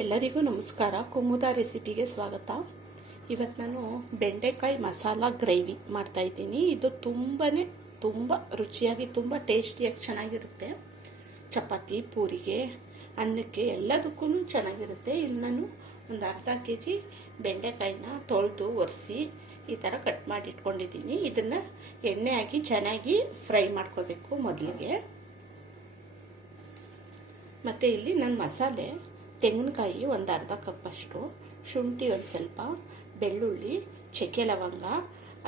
ಎಲ್ಲರಿಗೂ ನಮಸ್ಕಾರ. ಕುಮುದ ರೆಸಿಪಿಗೆ ಸ್ವಾಗತ. ಇವತ್ತು ನಾನು ಬೆಂಡೆಕಾಯಿ ಮಸಾಲ ಗ್ರೇವಿ ಮಾಡ್ತಾಯಿದ್ದೀನಿ ಇದು ತುಂಬಾ ತುಂಬ ರುಚಿಯಾಗಿ, ತುಂಬ ಟೇಸ್ಟಿಯಾಗಿ ಚೆನ್ನಾಗಿರುತ್ತೆ. ಚಪಾತಿ, ಪೂರಿಗೆ, ಅನ್ನಕ್ಕೆ ಎಲ್ಲದಕ್ಕೂ ಚೆನ್ನಾಗಿರುತ್ತೆ. ಇಲ್ಲಿ ನಾನು ಒಂದು ಅರ್ಧ ಕೆ ಜಿ ಬೆಂಡೆಕಾಯಿನ ತೊಳೆದು ಒರೆಸಿ ಈ ಥರ ಕಟ್ ಮಾಡಿ ಇಟ್ಕೊಂಡಿದ್ದೀನಿ. ಇದನ್ನು ಎಣ್ಣೆ ಹಾಕಿ ಚೆನ್ನಾಗಿ ಫ್ರೈ ಮಾಡ್ಕೋಬೇಕು ಮೊದಲಿಗೆ. ಮತ್ತು ಇಲ್ಲಿ ನನ್ನ ಮಸಾಲೆ ತೆಂಗಿನಕಾಯಿ ಒಂದು ಅರ್ಧ ಕಪ್ಪಷ್ಟು ಶುಂಠಿ ಒಂದು ಸ್ವಲ್ಪ, ಬೆಳ್ಳುಳ್ಳಿ, ಚಕ್ಕೆ ಲವಂಗ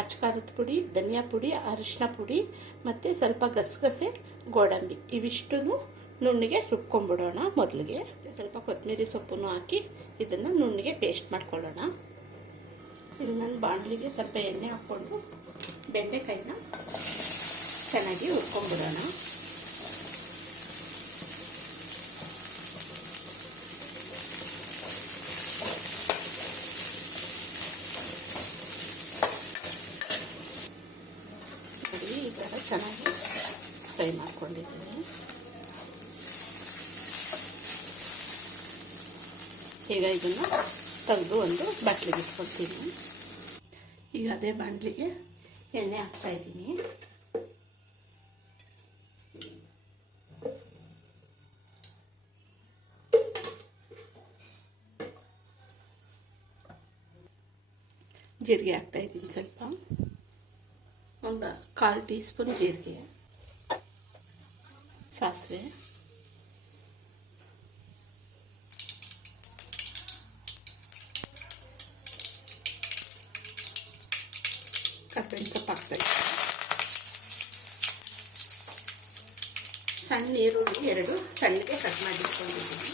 ಅಚ್ಕಾರದ ಪುಡಿ, ಧನಿಯಾ ಪುಡಿ, ಅರಿಶಿನ ಪುಡಿ ಮತ್ತು ಸ್ವಲ್ಪ ಗಸಗಸೆ ಗೋಡಂಬಿ. ಇವಿಷ್ಟೂ ನುಣ್ಣಿಗೆ ರುಬ್ಕೊಂಡ್ಬಿಡೋಣ ಮೊದಲಿಗೆ. ಸ್ವಲ್ಪ ಕೊತ್ತಂಬರಿ ಸೊಪ್ಪನ್ನು ಹಾಕಿ ಇದನ್ನು ನುಣ್ಣಿಗೆ ಪೇಸ್ಟ್ ಮಾಡ್ಕೊಳ್ಳೋಣ. ಇಲ್ಲಿ ನಾನು ಬಾಣಲಿಗೆ ಸ್ವಲ್ಪ ಎಣ್ಣೆ ಹಾಕ್ಕೊಂಡು ಬೆಂಡೆಕಾಯಿನ ಚೆನ್ನಾಗಿ ಹುರ್ಕೊಂಡ್ಬಿಡೋಣ ನೋಡಿ ಈ ಥರ ಚೆನ್ನಾಗಿ ಫ್ರೈ ಮಾಡ್ಕೊಂಡಿದ್ದೀನಿ. ಈಗ ಇದನ್ನು ತೆಗೆದು ಒಂದು ಬಾಟ್ಲಿಗೆ ಇಟ್ಕೊಡ್ತೀನಿ ಈಗ ಅದೇ ಬಾಣಲಿಗೆ ಎಣ್ಣೆ ಹಾಕ್ತಾ ಇದ್ದೀನಿ. ಜೀರಿಗೆ ಹಾಕ್ತಾ ಇದ್ದೀನಿ ಸ್ವಲ್ಪ. ಒಂದು ಕಾಲು ಟೀ ಸ್ಪೂನ್ ಜೀರಿಗೆ. ಸಾಸಿವೆ ಕರ್ಬೇವಿನ ಸೊಪ್ಪು ಹಾಕ್ತಾ ಸಣ್ಣ ಈರುಳ್ಳಿ ಎರಡು ಸಣ್ಣಗೆ ಕಟ್ ಮಾಡಿ ಇಟ್ಕೊಂಡಿದ್ದೀನಿ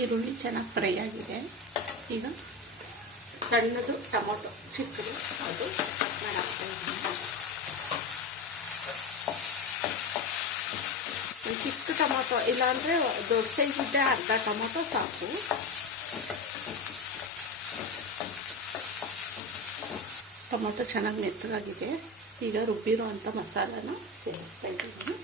ಈರುಳ್ಳಿ ಚೆನ್ನಾಗಿ ಫ್ರೈ ಆಗಿದೆ ಈಗ ಸಣ್ಣದು ಟೊಮೊಟೊ, ಚಿಕ್ಕದು, ಅದು ಮಾಡಾಕ್ತಾ ಚಿಕ್ಕ ಟೊಮೊಟೊ, ಇಲ್ಲಾಂದರೆ ದೊಡ್ಡ ಸೈಜ್ ಅರ್ಧ ಟೊಮೊಟೊ ಸಾಕು. ಟೊಮೊಟೊ ಚೆನ್ನಾಗಿ ಮೆತ್ತಗಾಗಿದೆ. ಈಗ ರುಬ್ಬಿರೋ ಅಂಥ ಮಸಾಲಾನ ಸೇರಿಸ್ತಾ ಇದ್ದೀನಿ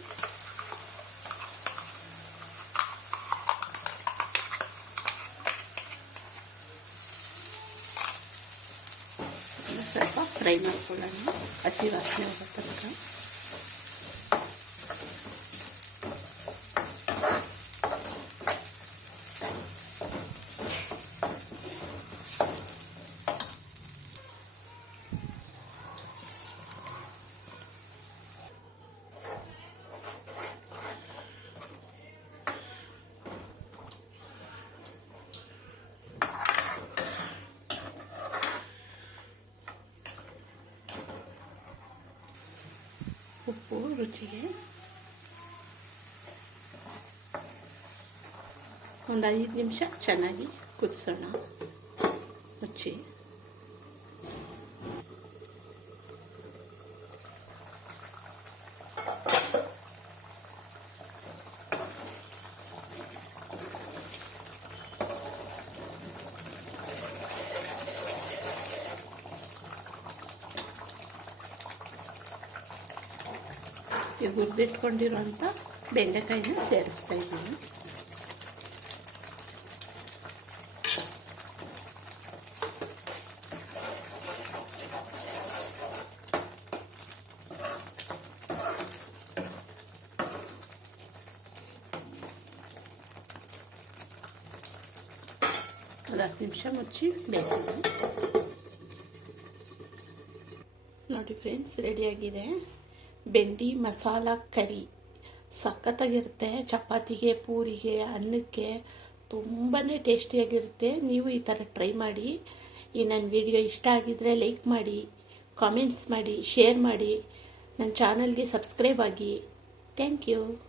ಸ್ವಲ್ಪ ಫ್ರೈ ಮಾಡ್ಕೊಳ್ಳೋಣ ಹಸಿ ವಾಸನೆ ಹೋಗೋ ರುಚಿಗೆ. ಒಂದು ಐದು ನಿಮಿಷ ಚೆನ್ನಾಗಿ ಕುದಿಸೋಣ. ಮುಚ್ಚಿ. ಈಗ ಹುರಿದಿಟ್ಕೊಂಡಿರೋಂಥ ಬೆಂಡೆಕಾಯಿನ ಸೇರಿಸ್ತಾ ಇದ್ದೀನಿ. ಒಂದು ಹತ್ತು ನಿಮಿಷ ಮುಚ್ಚಿ ಬೇಯಿಸಿದ್ದೀನಿ. ನೋಡಿ ಫ್ರೆಂಡ್ಸ್ ರೆಡಿಯಾಗಿದೆ ಬೆಂಡಿ, ಮಸಾಲ, ಕರಿ. ಸಖತ್ತಾಗಿರುತ್ತೆ. ಚಪಾತಿಗೆ, ಪೂರಿಗೆ, ಅನ್ನಕ್ಕೆ ತುಂಬಾ ಟೇಸ್ಟಿಯಾಗಿರುತ್ತೆ. ನೀವು ಈ ಥರ ಟ್ರೈ ಮಾಡಿ. ಈ ನನ್ನ ವಿಡಿಯೋ ಇಷ್ಟ ಆಗಿದ್ದರೆ ಲೈಕ್ ಮಾಡಿ, ಕಾಮೆಂಟ್ಸ್ ಮಾಡಿ, ಶೇರ್ ಮಾಡಿ. ನನ್ನ ಚಾನಲ್ಗೆ ಸಬ್ಸ್ಕ್ರೈಬ್ ಆಗಿ. Thank you.